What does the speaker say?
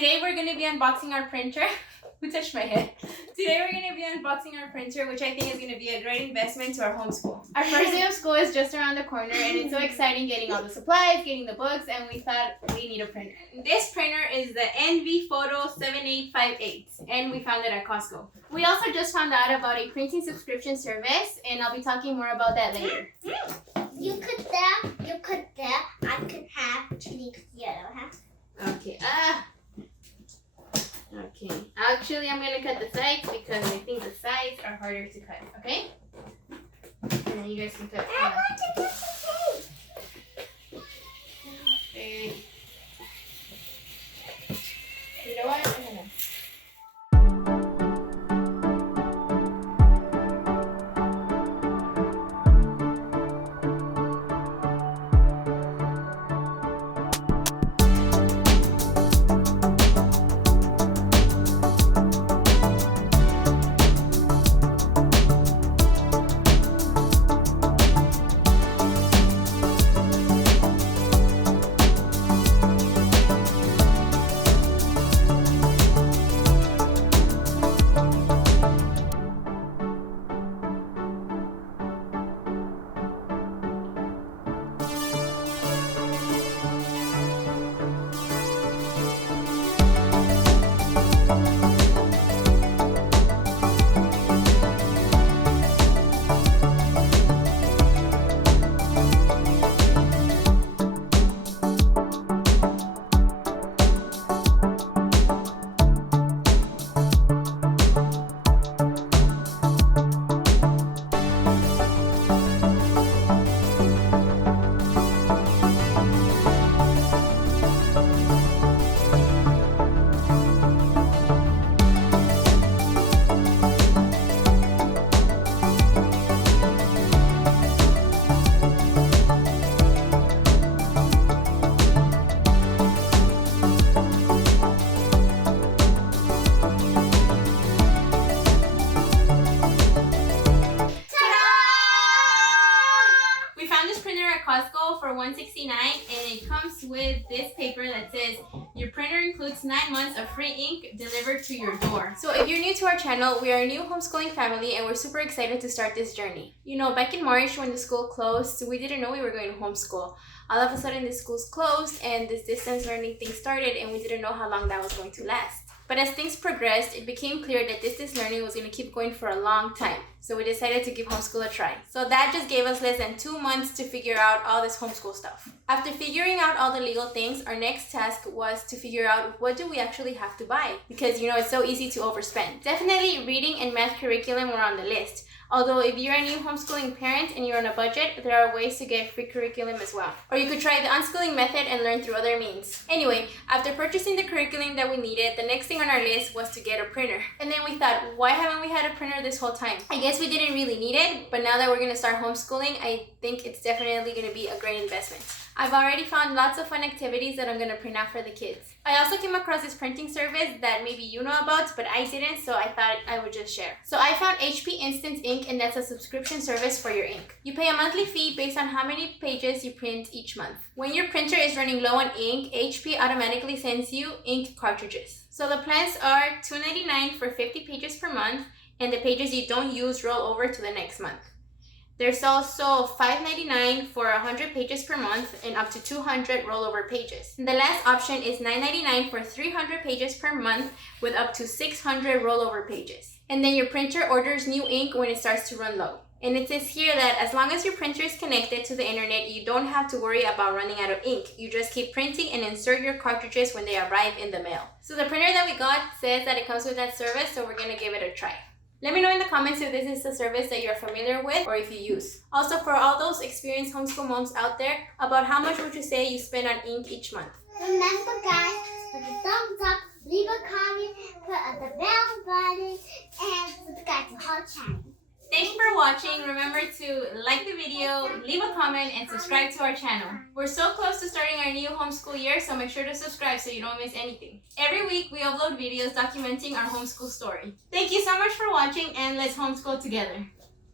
Today we're going to be unboxing our printer. Who touched my head? Today we're going to be unboxing our printer, which I think is going to be a great investment to our homeschool. Our first day of school is just around the corner, and it's so exciting getting all the supplies, getting the books, and we thought we need a printer. This printer is the NV Photo 7858, and we found it at Costco. We also just found out about a printing subscription service, and I'll be talking more about that later. You could there. I could have pink yellow, huh? Okay. Okay. Actually, I'm gonna cut the sides because I think the sides are harder to cut. Okay. And then you guys can cut. I want to cut the tape. Okay. You know what? I'm gonna. Costco for $169, and it comes with this paper that says your printer includes 9 months of free ink delivered to your door. So if you're new to our channel, we are a new homeschooling family and we're super excited to start this journey. You know, back in March when the school closed, we didn't know we were going to homeschool. All of a sudden the school's closed and this distance learning thing started, and we didn't know how long that was going to last. But as things progressed, it became clear that distance learning was going to keep going for a long time. So we decided to give homeschool a try. So that just gave us less than 2 months to figure out all this homeschool stuff. After figuring out all the legal things, our next task was to figure out what do we actually have to buy. Because you know, it's so easy to overspend. Definitely reading and math curriculum were on the list. Although if you're a new homeschooling parent and you're on a budget, there are ways to get free curriculum as well. Or you could try the unschooling method and learn through other means. Anyway, after purchasing the curriculum that we needed, the next thing on our list was to get a printer. And then we thought, why haven't we had a printer this whole time? I guess we didn't really need it, but now that we're going to start homeschooling, I think it's definitely going to be a great investment. I've already found lots of fun activities that I'm going to print out for the kids. I also came across this printing service that maybe you know about, but I didn't, so I thought I would just share. So I found HP Instant Ink, and that's a subscription service for your ink. You pay a monthly fee based on how many pages you print each month. When your printer is running low on ink, HP automatically sends you ink cartridges. So the plans are $2.99 for 50 pages per month, and the pages you don't use roll over to the next month. There's also $5.99 for 100 pages per month and up to 200 rollover pages. And the last option is $9.99 for 300 pages per month with up to 600 rollover pages. And then your printer orders new ink when it starts to run low. And it says here that as long as your printer is connected to the internet, you don't have to worry about running out of ink. You just keep printing and insert your cartridges when they arrive in the mail. So the printer that we got says that it comes with that service, so we're gonna give it a try. Let me know in the comments if this is a service that you're familiar with or if you use. Also, for all those experienced homeschool moms out there, about how much would you say you spend on ink each month? Remember guys, put a thumbs up, leave a comment, put the bell button, and subscribe to our channel. Thanks for watching. Remember to like the video, leave a comment, and subscribe to our channel. We're so close to starting our new homeschool year, so make sure to subscribe so you don't miss anything. Every week, we upload videos documenting our homeschool story. Thank you so much for watching, and let's homeschool together.